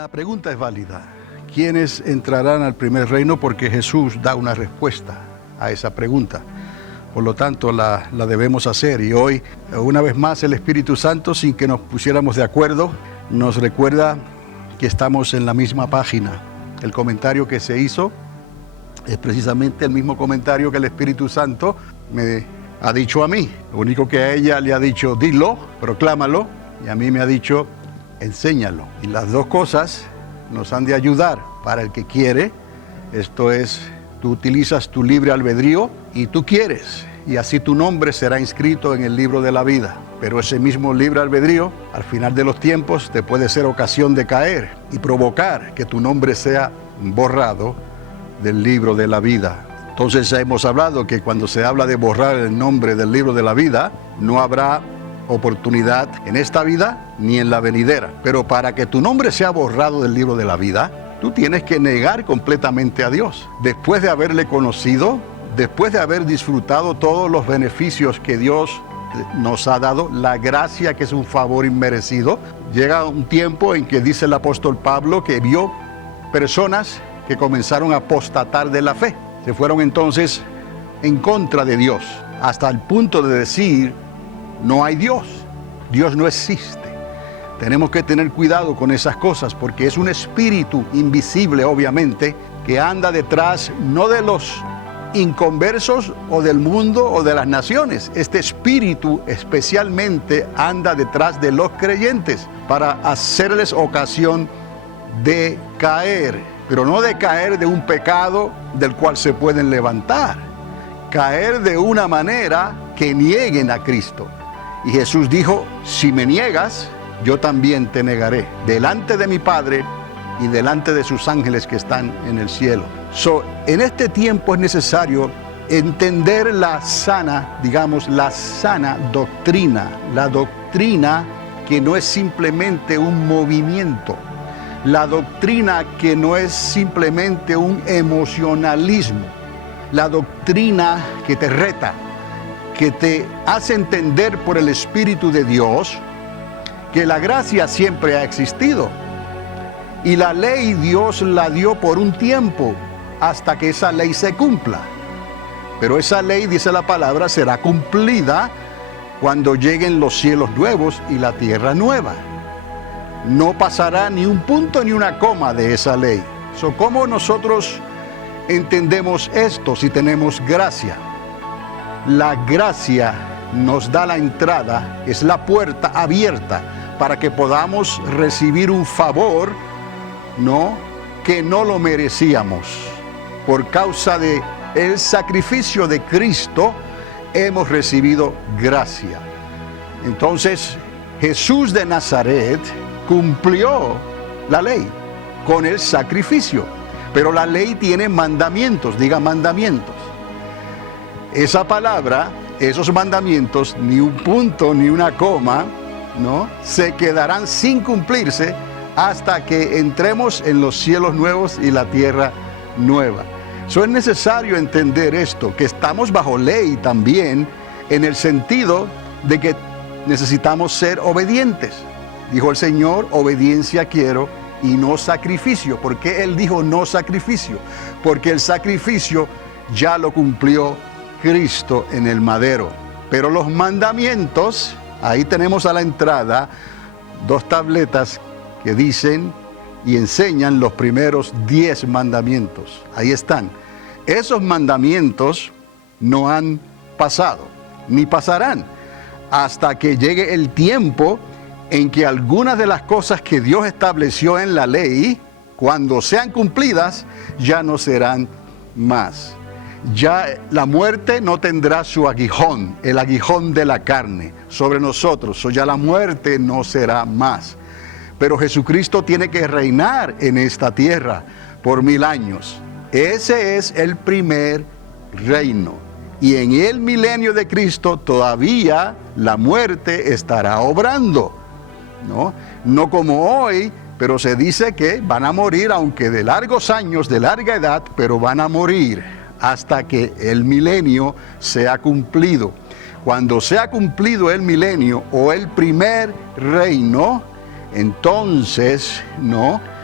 La pregunta es válida. ¿Quiénes entrarán al primer reino? Porque Jesús da una respuesta a esa pregunta. Por lo tanto, la debemos hacer. Y hoy, una vez más, el Espíritu Santo, sin que nos pusiéramos de acuerdo, nos recuerda que estamos en la misma página. El comentario que se hizo es precisamente el mismo comentario que el Espíritu Santo me ha dicho a mí. Lo único que a ella le ha dicho, dilo, proclámalo, y a mí me ha dicho, enséñalo. Y las dos cosas nos han de ayudar para el que quiere. Esto es, tú utilizas tu libre albedrío y tú quieres, y así tu nombre será inscrito en el libro de la vida. Pero ese mismo libre albedrío, al final de los tiempos, te puede ser ocasión de caer y provocar que tu nombre sea borrado del libro de la vida. Entonces hemos hablado que cuando se habla de borrar el nombre del libro de la vida, no habrá oportunidad en esta vida ni en la venidera. Pero para que tu nombre sea borrado del libro de la vida, tú tienes que negar completamente a Dios. Después de haberle conocido, después de haber disfrutado todos los beneficios que Dios nos ha dado, la gracia que es un favor inmerecido, llega un tiempo en que dice el apóstol Pablo que vio personas que comenzaron a apostatar de la fe. Se fueron entonces en contra de Dios, hasta el punto de decir, no hay Dios, Dios no existe. Tenemos que tener cuidado con esas cosas, porque es un espíritu invisible, obviamente, que anda detrás no de los inconversos o del mundo o de las naciones. Este espíritu especialmente anda detrás de los creyentes para hacerles ocasión de caer, pero no de caer de un pecado del cual se pueden levantar, caer de una manera que nieguen a Cristo. Y Jesús dijo, si me niegas, yo también te negaré delante de mi Padre y delante de sus ángeles que están en el cielo. En este tiempo es necesario entender la sana doctrina, la doctrina que no es simplemente un movimiento, la doctrina que no es simplemente un emocionalismo, la doctrina que te reta, que te hace entender por el Espíritu de Dios que la gracia siempre ha existido. Y la ley Dios la dio por un tiempo hasta que esa ley se cumpla. Pero esa ley, dice la palabra, será cumplida cuando lleguen los cielos nuevos y la tierra nueva. No pasará ni un punto ni una coma de esa ley. ¿Cómo nosotros entendemos esto si tenemos gracia? La gracia nos da la entrada, es la puerta abierta para que podamos recibir un favor, que no lo merecíamos. Por causa de el sacrificio de Cristo hemos recibido gracia. Entonces Jesús de Nazaret cumplió la ley con el sacrificio, pero la ley tiene mandamientos, diga mandamientos. Esa palabra, esos mandamientos, ni un punto ni una coma, se quedarán sin cumplirse hasta que entremos en los cielos nuevos y la tierra nueva. Es necesario entender esto, que estamos bajo ley también, en el sentido de que necesitamos ser obedientes. Dijo el Señor, obediencia quiero y no sacrificio. ¿Por qué Él dijo no sacrificio? Porque el sacrificio ya lo cumplió Cristo en el madero. Pero los mandamientos, ahí tenemos a la entrada 2 tabletas que dicen y enseñan los primeros 10 mandamientos. Ahí están. Esos mandamientos no han pasado, ni pasarán, hasta que llegue el tiempo en que algunas de las cosas que Dios estableció en la ley, cuando sean cumplidas, ya no serán más. Ya la muerte no tendrá su aguijón, el aguijón de la carne, sobre nosotros. Ya la muerte no será más. Pero Jesucristo tiene que reinar en esta tierra por 1000 años. Ese es el primer reino. Y en el milenio de Cristo todavía la muerte estará obrando. No como hoy, pero se dice que van a morir, aunque de largos años, de larga edad, pero van a morir hasta que el milenio sea cumplido. Cuando sea cumplido el milenio o el primer reino, entonces,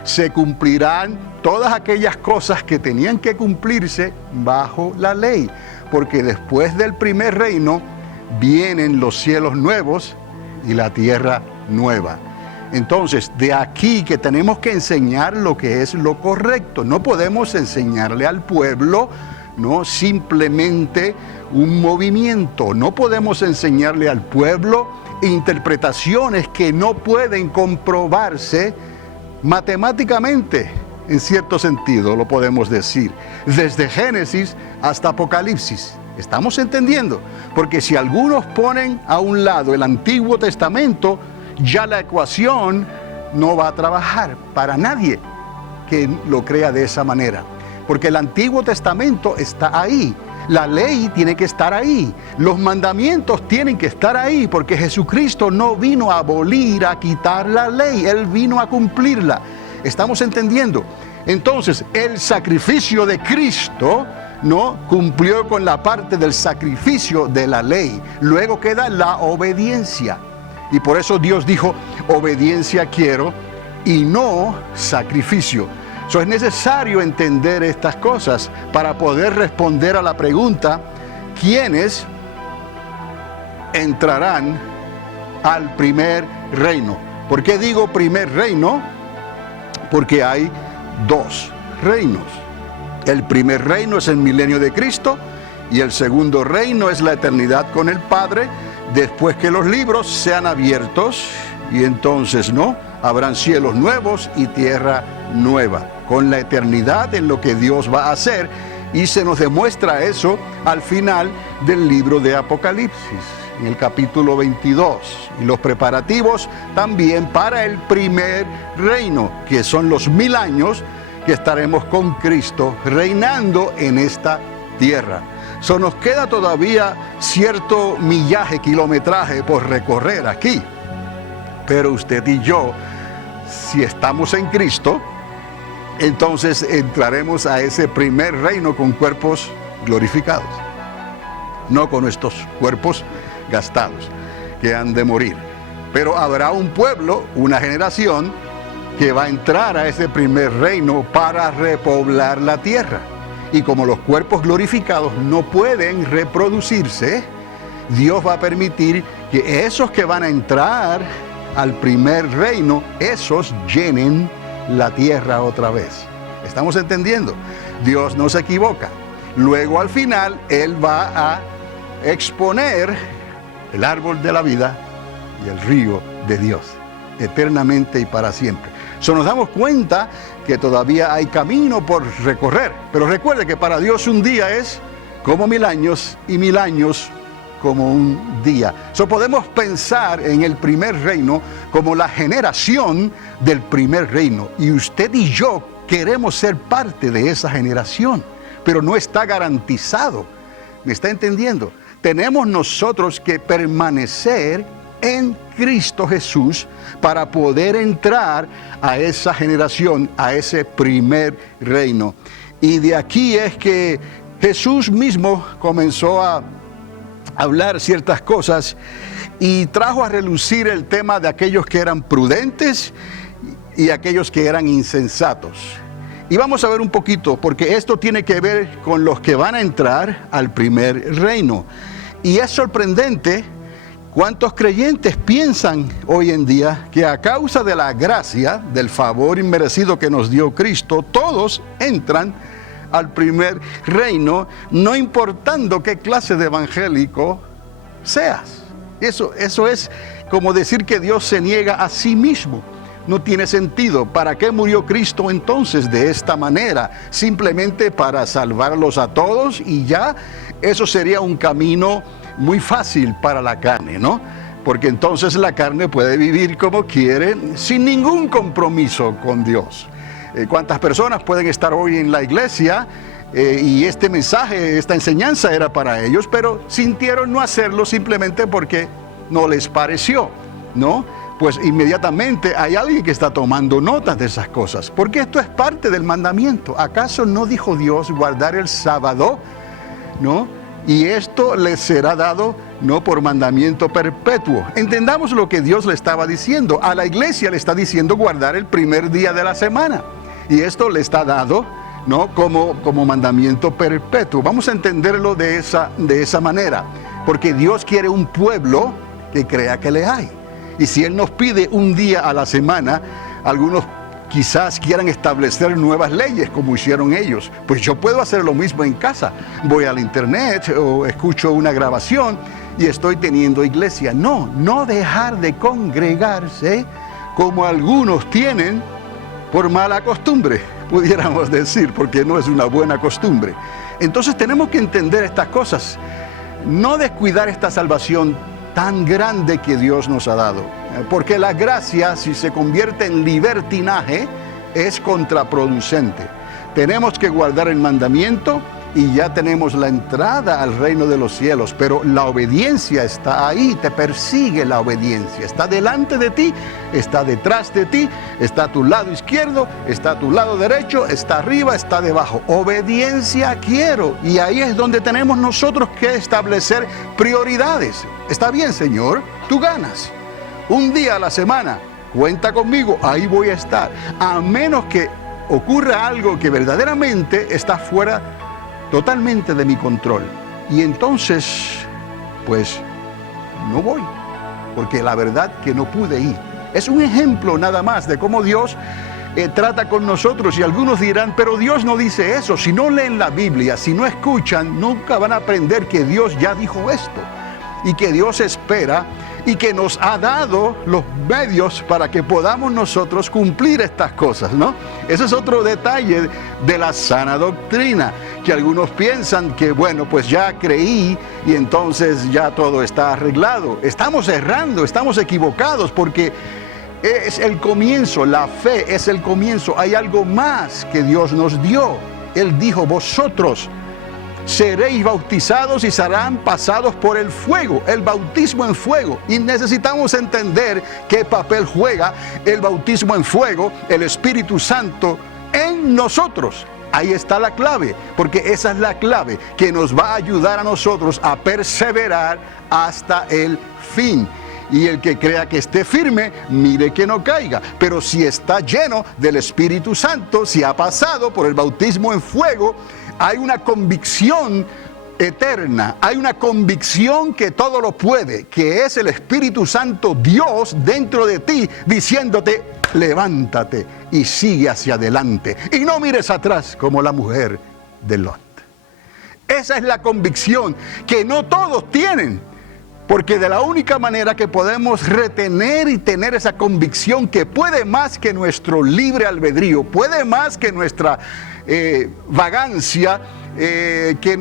se cumplirán todas aquellas cosas que tenían que cumplirse bajo la ley, porque después del primer reino vienen los cielos nuevos y la tierra nueva. Entonces, de aquí que tenemos que enseñar lo que es lo correcto. No podemos enseñarle al pueblo, no simplemente un movimiento. No podemos enseñarle al pueblo interpretaciones que no pueden comprobarse matemáticamente, en cierto sentido, lo podemos decir, desde Génesis hasta Apocalipsis. ¿Estamos entendiendo? Porque si algunos ponen a un lado el Antiguo Testamento, ya la ecuación no va a trabajar para nadie que lo crea de esa manera. Porque el Antiguo Testamento está ahí. La ley tiene que estar ahí. Los mandamientos tienen que estar ahí, porque Jesucristo no vino a abolir, a quitar la ley. Él vino a cumplirla. ¿Estamos entendiendo? Entonces, el sacrificio de Cristo no cumplió con la parte del sacrificio de la ley. Luego queda la obediencia. Y por eso Dios dijo, obediencia quiero y no sacrificio. So, es necesario entender estas cosas para poder responder a la pregunta, ¿quiénes entrarán al primer reino? ¿Por qué digo primer reino? Porque hay dos reinos. El primer reino es el milenio de Cristo y el segundo reino es la eternidad con el Padre, después que los libros sean abiertos, y entonces habrán cielos nuevos y tierra nueva, con la eternidad en lo que Dios va a hacer, y se nos demuestra eso al final del libro de Apocalipsis, en el capítulo 22, y los preparativos también para el primer reino, que son los 1000 años que estaremos con Cristo reinando en esta tierra. Nos queda todavía cierto millaje, kilometraje por recorrer aquí. Pero usted y yo, si estamos en Cristo, entonces entraremos a ese primer reino con cuerpos glorificados. No con estos cuerpos gastados que han de morir. Pero habrá un pueblo, una generación, que va a entrar a ese primer reino para repoblar la tierra. Y como los cuerpos glorificados no pueden reproducirse, Dios va a permitir que esos que van a entrar al primer reino, esos llenen la tierra otra vez. ¿Estamos entendiendo? Dios no se equivoca. Luego al final, Él va a exponer el árbol de la vida y el río de Dios, eternamente y para siempre. Nos damos cuenta que todavía hay camino por recorrer. Pero recuerde que para Dios un día es como 1000 años y 1000 años como un día. Podemos pensar en el primer reino como la generación del primer reino. Y usted y yo queremos ser parte de esa generación, pero no está garantizado. ¿Me está entendiendo? Tenemos nosotros que permanecer en Cristo Jesús para poder entrar a esa generación, a ese primer reino. Y de aquí es que Jesús mismo comenzó a hablar ciertas cosas y trajo a relucir el tema de aquellos que eran prudentes y aquellos que eran insensatos. Y vamos a ver un poquito, porque esto tiene que ver con los que van a entrar al primer reino. Y es sorprendente cuántos creyentes piensan hoy en día que a causa de la gracia, del favor inmerecido que nos dio Cristo, todos entran al primer reino, no importando qué clase de evangélico seas. Eso es como decir que Dios se niega a sí mismo. No tiene sentido. ¿Para qué murió Cristo entonces de esta manera? Simplemente para salvarlos a todos y ya. Eso sería un camino muy fácil para la carne, ¿no? Porque entonces la carne puede vivir como quiere, sin ningún compromiso con Dios. ¿Cuántas personas pueden estar hoy en la iglesia y este mensaje, esta enseñanza era para ellos, pero sintieron no hacerlo simplemente porque no les pareció, ¿no? Pues inmediatamente hay alguien que está tomando notas de esas cosas, porque esto es parte del mandamiento. ¿Acaso no dijo Dios guardar el sábado, no? Y esto les será dado no por mandamiento perpetuo. Entendamos lo que Dios le estaba diciendo. A la iglesia le está diciendo guardar el primer día de la semana. Y esto le está dado, ¿no?, como mandamiento perpetuo. Vamos a entenderlo de esa manera. Porque Dios quiere un pueblo que crea que le hay. Y si Él nos pide un día a la semana, algunos quizás quieran establecer nuevas leyes como hicieron ellos. Pues yo puedo hacer lo mismo en casa. Voy al internet o escucho una grabación y estoy teniendo iglesia. No dejar de congregarse como algunos tienen por mala costumbre, pudiéramos decir, porque no es una buena costumbre. Entonces tenemos que entender estas cosas. No descuidar esta salvación tan grande que Dios nos ha dado. Porque la gracia, si se convierte en libertinaje, es contraproducente. Tenemos que guardar el mandamiento y ya tenemos la entrada al reino de los cielos. Pero la obediencia está ahí, te persigue la obediencia. Está delante de ti, está detrás de ti, está a tu lado izquierdo, está a tu lado derecho, está arriba, está debajo. Obediencia quiero. Y ahí es donde tenemos nosotros que establecer prioridades. Está bien, Señor, tú ganas. Un día a la semana, cuenta conmigo, ahí voy a estar. A menos que ocurra algo que verdaderamente está fuera totalmente de mi control. Y entonces, pues, no voy. Porque la verdad que no pude ir. Es un ejemplo nada más de cómo Dios trata con nosotros. Y algunos dirán, pero Dios no dice eso. Si no leen la Biblia, si no escuchan, nunca van a aprender que Dios ya dijo esto. Y que Dios espera y que nos ha dado los medios para que podamos nosotros cumplir estas cosas, ¿no? Ese es otro detalle de la sana doctrina, que algunos piensan que, bueno, pues ya creí y entonces ya todo está arreglado. Estamos errando, estamos equivocados, porque es el comienzo, la fe es el comienzo. Hay algo más que Dios nos dio. Él dijo, vosotros seréis bautizados y serán pasados por el fuego, el bautismo en fuego. Y necesitamos entender qué papel juega el bautismo en fuego, el Espíritu Santo en nosotros. Ahí está la clave, porque esa es la clave que nos va a ayudar a nosotros a perseverar hasta el fin. Y el que crea que esté firme, mire que no caiga. Pero si está lleno del Espíritu Santo, si ha pasado por el bautismo en fuego, hay una convicción eterna, hay una convicción que todo lo puede, que es el Espíritu Santo, Dios dentro de ti, diciéndote, levántate y sigue hacia adelante. Y no mires atrás como la mujer de Lot. Esa es la convicción que no todos tienen. Porque de la única manera que podemos retener y tener esa convicción que puede más que nuestro libre albedrío, puede más que nuestra vagancia, que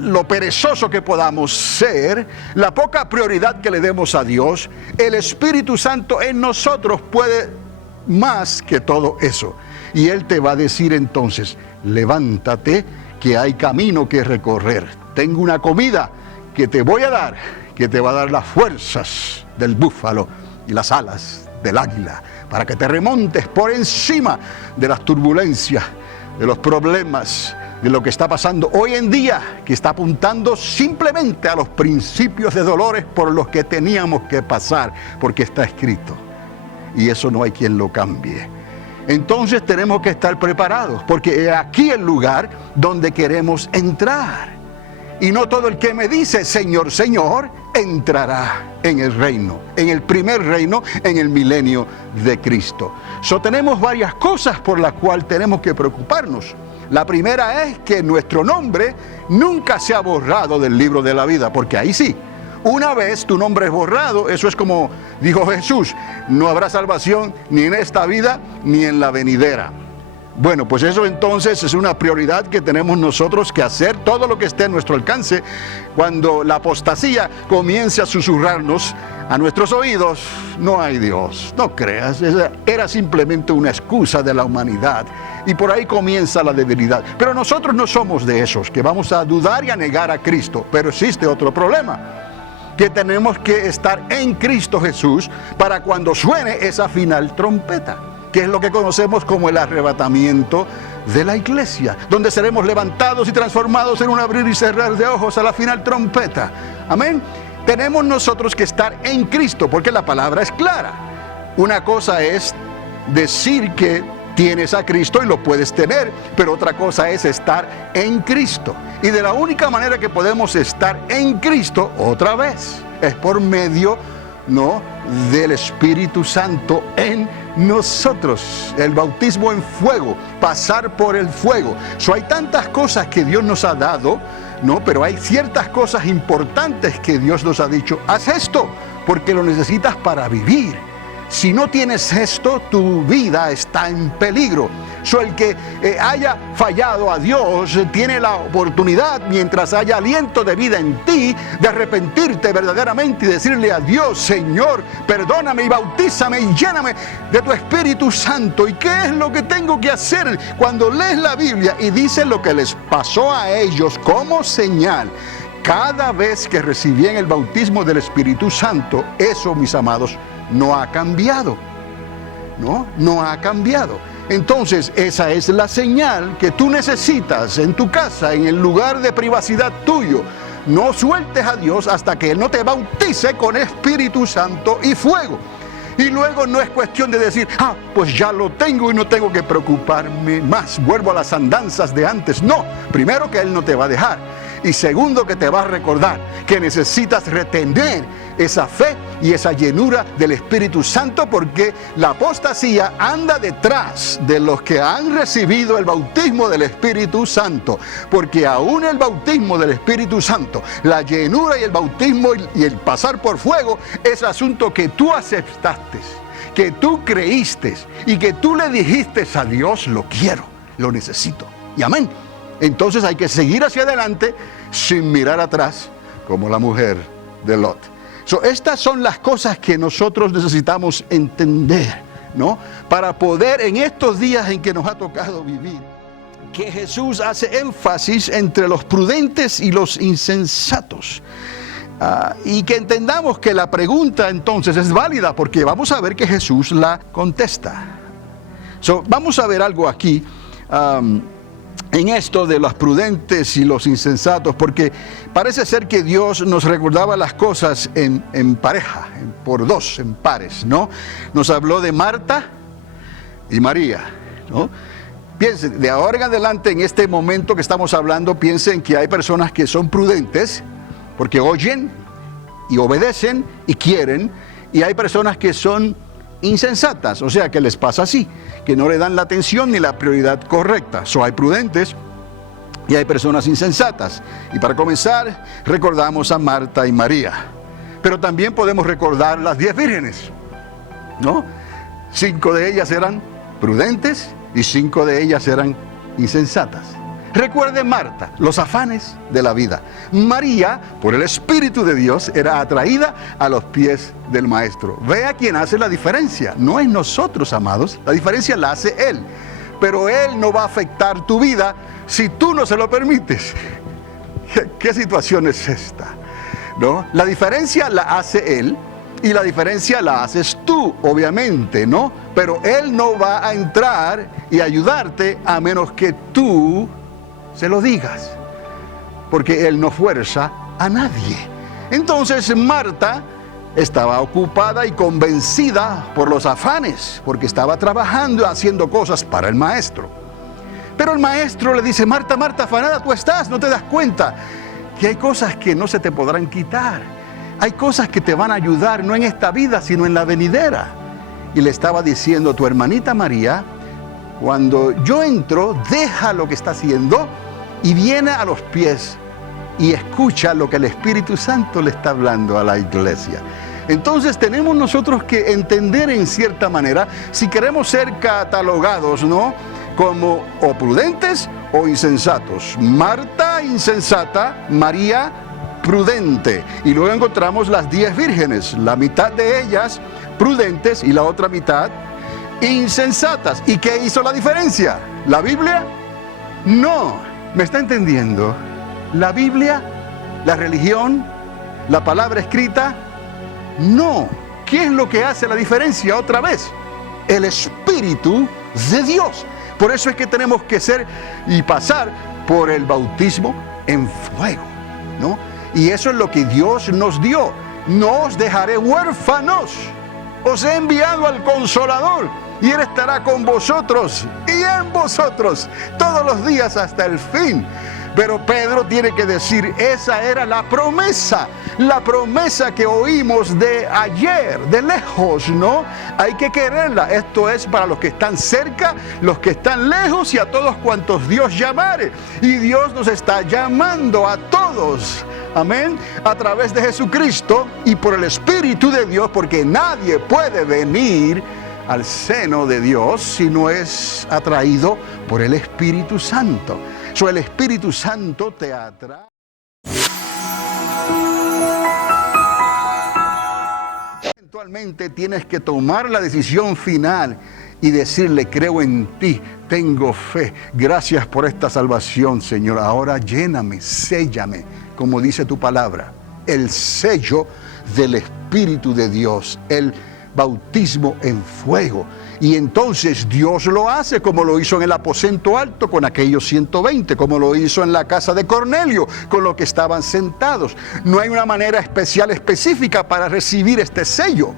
lo perezoso que podamos ser, la poca prioridad que le demos a Dios, el Espíritu Santo en nosotros puede más que todo eso. Y Él te va a decir entonces, levántate, que hay camino que recorrer. Tengo una comida que te voy a dar, que te va a dar las fuerzas del búfalo y las alas del águila, para que te remontes por encima de las turbulencias, de los problemas, de lo que está pasando hoy en día, que está apuntando simplemente a los principios de dolores por los que teníamos que pasar, porque está escrito. Y eso no hay quien lo cambie. Entonces tenemos que estar preparados, porque es aquí el lugar donde queremos entrar. Y no todo el que me dice, Señor, Señor, entrará en el reino, en el primer reino, en el milenio de Cristo. Tenemos varias cosas por las cuales tenemos que preocuparnos. La primera es que nuestro nombre nunca se ha borrado del libro de la vida, porque ahí sí, una vez tu nombre es borrado, eso es como dijo Jesús, no habrá salvación ni en esta vida ni en la venidera. Bueno, pues eso entonces es una prioridad que tenemos nosotros que hacer, todo lo que esté a nuestro alcance. Cuando la apostasía comience a susurrarnos a nuestros oídos, no hay Dios, no creas, era simplemente una excusa de la humanidad. Y por ahí comienza la debilidad. Pero nosotros no somos de esos que vamos a dudar y a negar a Cristo. Pero existe otro problema, que tenemos que estar en Cristo Jesús para cuando suene esa final trompeta. que es lo que conocemos como el arrebatamiento de la iglesia, donde seremos levantados y transformados en un abrir y cerrar de ojos a la final trompeta. Amén. Tenemos nosotros que estar en Cristo, porque la palabra es clara. Una cosa es decir que tienes a Cristo y lo puedes tener, pero otra cosa es estar en Cristo. Y de la única manera que podemos estar en Cristo, otra vez, es por medio, ¿no?, del Espíritu Santo en nosotros. El bautismo en fuego, pasar por el fuego. Hay tantas cosas que Dios nos ha dado, ¿no? Pero hay ciertas cosas importantes que Dios nos ha dicho: haz esto, porque lo necesitas para vivir. Si no tienes esto, tu vida está en peligro. El que haya fallado a Dios tiene la oportunidad, mientras haya aliento de vida en ti, de arrepentirte verdaderamente y decirle a Dios: Señor, perdóname y bautízame y lléname de tu Espíritu Santo. ¿Y qué es lo que tengo que hacer? Cuando lees la Biblia y dice lo que les pasó a ellos como señal, cada vez que recibían el bautismo del Espíritu Santo, eso, mis amados, no ha cambiado. No ha cambiado. Entonces, esa es la señal que tú necesitas en tu casa, en el lugar de privacidad tuyo. No sueltes a Dios hasta que Él no te bautice con Espíritu Santo y fuego. Y luego no es cuestión de decir: pues ya lo tengo y no tengo que preocuparme más, vuelvo a las andanzas de antes. No, primero que Él no te va a dejar. Y segundo, que te va a recordar que necesitas retener esa fe y esa llenura del Espíritu Santo, porque la apostasía anda detrás de los que han recibido el bautismo del Espíritu Santo. Porque aún el bautismo del Espíritu Santo, la llenura y el bautismo y el pasar por fuego, es asunto que tú aceptaste, que tú creíste y que tú le dijiste a Dios: lo quiero, lo necesito. Y amén. Entonces hay que seguir hacia adelante sin mirar atrás, como la mujer de Lot. Estas son las cosas que nosotros necesitamos entender, ¿no?, para poder, en estos días en que nos ha tocado vivir, que Jesús hace énfasis entre los prudentes y los insensatos. Y que entendamos que la pregunta entonces es válida, porque vamos a ver que Jesús la contesta. Vamos a ver algo aquí en esto de los prudentes y los insensatos, porque parece ser que Dios nos recordaba las cosas en pareja, por dos, en pares, ¿no? Nos habló de Marta y María, ¿no? Piensen, de ahora en adelante, en este momento que estamos hablando, piensen que hay personas que son prudentes porque oyen y obedecen y quieren, y hay personas que son insensatas, o sea, que les pasa así, que no le dan la atención ni la prioridad correcta. Hay prudentes y hay personas insensatas. Y para comenzar, recordamos a Marta y María. Pero también podemos recordar las 10 vírgenes, ¿no? 5 de ellas eran prudentes y 5 de ellas eran insensatas. Recuerde Marta, los afanes de la vida. María, por el Espíritu de Dios, era atraída a los pies del Maestro. Vea quién hace la diferencia. No es nosotros, amados. La diferencia la hace Él. Pero Él no va a afectar tu vida si tú no se lo permites. ¿Qué situación es esta? ¿No? La diferencia la hace Él y la diferencia la haces tú, obviamente, ¿no? Pero Él no va a entrar y ayudarte a menos que tú se lo digas, porque Él no fuerza a nadie. Entonces Marta estaba ocupada y convencida por los afanes, porque estaba trabajando, haciendo cosas para el Maestro. Pero el Maestro le dice: Marta, Marta, afanada tú estás, ¿no te das cuenta que hay cosas que no se te podrán quitar? Hay cosas que te van a ayudar, no en esta vida, sino en la venidera. Y le estaba diciendo: tu hermanita María, cuando yo entro, deja lo que está haciendo y viene a los pies y escucha lo que el Espíritu Santo le está hablando a la iglesia. Entonces tenemos nosotros que entender en cierta manera si queremos ser catalogados, ¿no?, como o prudentes o insensatos. Marta insensata, María prudente. Y luego encontramos las 10 vírgenes, la mitad de ellas prudentes y la otra mitad insensatas. ¿Y qué hizo la diferencia? ¿La Biblia? No. ¿Me está entendiendo? ¿La Biblia? ¿La religión? ¿La palabra escrita? No. ¿Qué es lo que hace la diferencia otra vez? el Espíritu de Dios. Por eso es que tenemos que ser y pasar por el bautismo en fuego, ¿no? Y eso es lo que Dios nos dio. No os dejaré huérfanos. Os he enviado al Consolador, y Él estará con vosotros y en vosotros todos los días hasta el fin. Pero Pedro tiene que decir, esa era la promesa que oímos de ayer, de lejos, ¿no? Hay que quererla. Esto es para los que están cerca, los que están lejos y a todos cuantos Dios llamare. Y Dios nos está llamando a todos, amén, a través de Jesucristo y por el Espíritu de Dios, porque nadie puede venir al seno de Dios si no es atraído por el Espíritu Santo. El Espíritu Santo te atrae. Eventualmente tienes que tomar la decisión final y decirle, creo en ti, tengo fe, gracias por esta salvación, Señor. Ahora lléname, séllame, como dice tu palabra, el sello del Espíritu de Dios, el bautismo en fuego. Y entonces Dios lo hace como lo hizo en el aposento alto con aquellos 120, como lo hizo en la casa de Cornelio con los que estaban sentados. No hay una manera especial, específica para recibir este sello.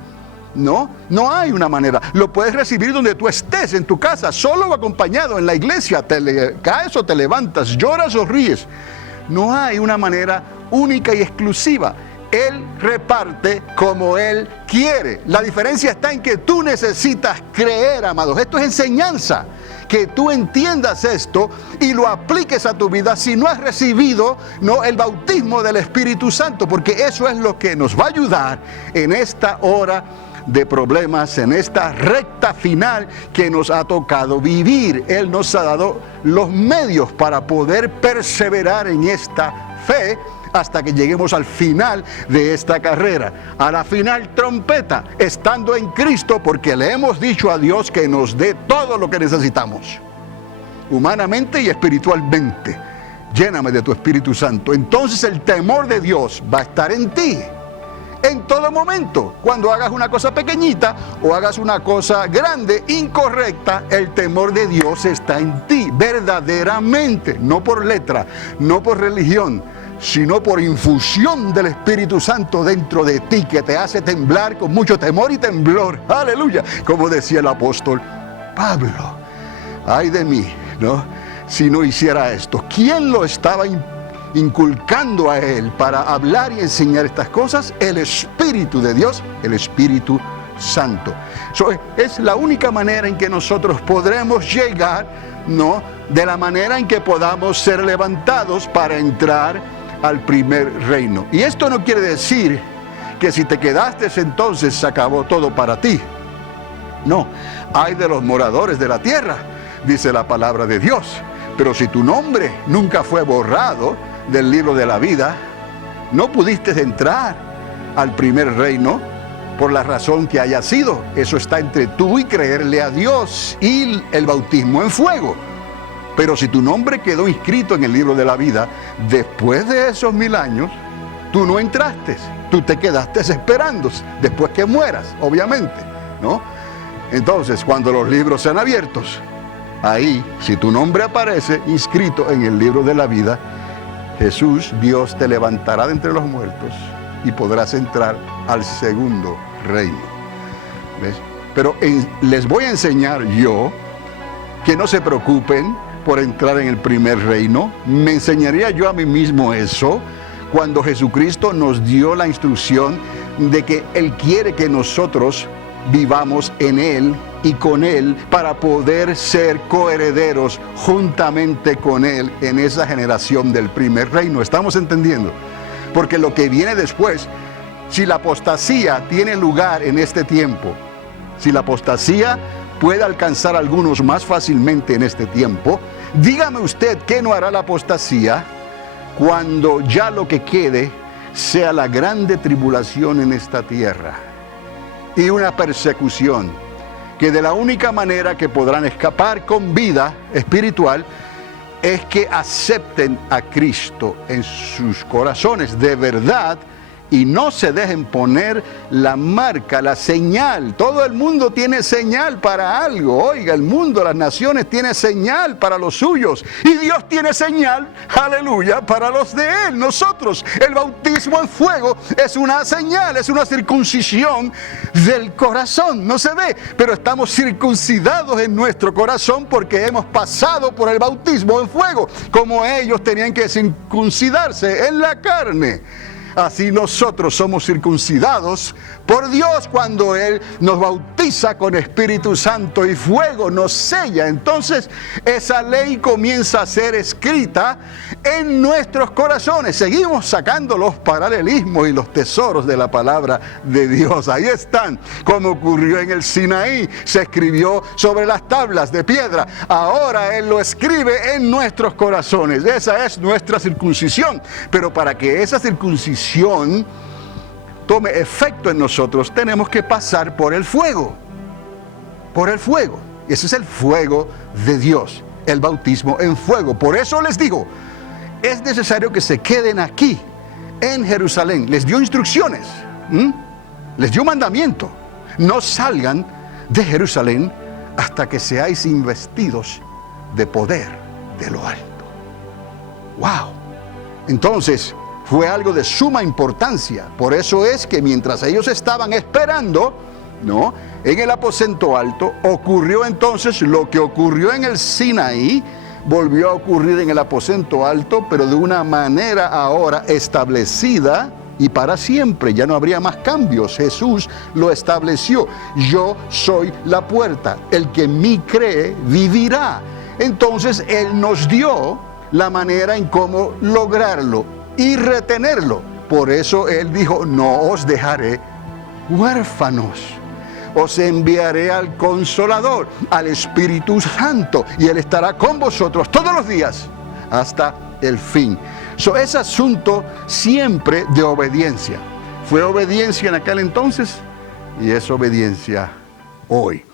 No hay una manera. Lo puedes recibir donde tú estés, en tu casa, solo o acompañado, en la iglesia. Te caes o te levantas, lloras o ríes. No hay una manera única y exclusiva. Él reparte como Él quiere. La diferencia está en que tú necesitas creer, amados. Esto es enseñanza. Que tú entiendas esto y lo apliques a tu vida si no has recibido el bautismo del Espíritu Santo. Porque eso es lo que nos va a ayudar en esta hora de problemas, en esta recta final que nos ha tocado vivir. Él nos ha dado los medios para poder perseverar en esta fe hasta que lleguemos al final de esta carrera, a la final trompeta, estando en Cristo, porque le hemos dicho a Dios que nos dé todo lo que necesitamos, humanamente y espiritualmente. Lléname de tu Espíritu Santo. Entonces el temor de Dios va a estar en ti, en todo momento. Cuando hagas una cosa pequeñita o hagas una cosa grande, incorrecta, el temor de Dios está en ti, verdaderamente, no por letra, no por religión, sino por infusión del Espíritu Santo dentro de ti, que te hace temblar con mucho temor y temblor. Aleluya, como decía el apóstol Pablo. Ay de mí, ¿no? Si no hiciera esto. ¿Quién lo estaba inculcando a él para hablar y enseñar estas cosas? El Espíritu de Dios, el Espíritu Santo. Es la única manera en que nosotros podremos llegar, ¿no?, de la manera en que podamos ser levantados para entrar al primer reino. Y esto no quiere decir que si te quedaste entonces se acabó todo para ti. No, hay de los moradores de la tierra, dice la palabra de Dios. Pero si tu nombre nunca fue borrado del libro de la vida, no pudiste entrar al primer reino por la razón que haya sido. Eso está entre tú y creerle a Dios y el bautismo en fuego. Pero si tu nombre quedó inscrito en el libro de la vida, después de esos 1000 años, tú no entraste, tú te quedaste esperando, después que mueras, obviamente, ¿no? Entonces, cuando los libros sean abiertos, ahí, si tu nombre aparece inscrito en el libro de la vida, Jesús, Dios, te levantará de entre los muertos y podrás entrar al segundo reino. ¿Ves? Pero les voy a enseñar yo que no se preocupen por entrar en el primer reino. Me enseñaría yo a mí mismo eso cuando Jesucristo nos dio la instrucción de que Él quiere que nosotros vivamos en Él y con Él para poder ser coherederos juntamente con Él en esa generación del primer reino. ¿Estamos entendiendo? Porque lo que viene después, si la apostasía tiene lugar en este tiempo, si la apostasía puede alcanzar a algunos más fácilmente en este tiempo, dígame usted qué no hará la apostasía cuando ya lo que quede sea la grande tribulación en esta tierra y una persecución, que de la única manera que podrán escapar con vida espiritual es que acepten a Cristo en sus corazones de verdad y no se dejen poner la marca, la señal. Todo el mundo tiene señal para algo. Oiga, el mundo, las naciones tienen señal para los suyos. Y Dios tiene señal, aleluya, para los de Él, nosotros. El bautismo en fuego es una señal, es una circuncisión del corazón. No se ve, pero estamos circuncidados en nuestro corazón porque hemos pasado por el bautismo en fuego, como ellos tenían que circuncidarse en la carne. Así nosotros somos circuncidados por Dios cuando Él nos bautiza con Espíritu Santo y fuego, nos sella. Entonces esa ley comienza a ser escrita en nuestros corazones. Seguimos sacando los paralelismos y los tesoros de la palabra de Dios. Ahí están, como ocurrió en el Sinaí. Se escribió sobre las tablas de piedra. Ahora Él lo escribe en nuestros corazones. Esa es nuestra circuncisión. Pero para que esa circuncisión tome efecto en nosotros, tenemos que pasar por el fuego. Por el fuego. Ese es el fuego de Dios, el bautismo en fuego. Por eso les digo, es necesario que se queden aquí, en Jerusalén. Les dio instrucciones, les dio mandamiento. No salgan de Jerusalén hasta que seáis investidos de poder de lo alto. ¡Wow! Entonces, fue algo de suma importancia. Por eso es que mientras ellos estaban esperando, ¿no?, en el aposento alto, ocurrió entonces lo que ocurrió en el Sinaí, volvió a ocurrir en el aposento alto, pero de una manera ahora establecida y para siempre. Ya no habría más cambios. Jesús lo estableció. Yo soy la puerta. El que en mí cree, vivirá. Entonces, Él nos dio la manera en cómo lograrlo y retenerlo. Por eso Él dijo, no os dejaré huérfanos. Os enviaré al Consolador, al Espíritu Santo, y Él estará con vosotros todos los días hasta el fin. Es asunto siempre de obediencia. Fue obediencia en aquel entonces y es obediencia hoy.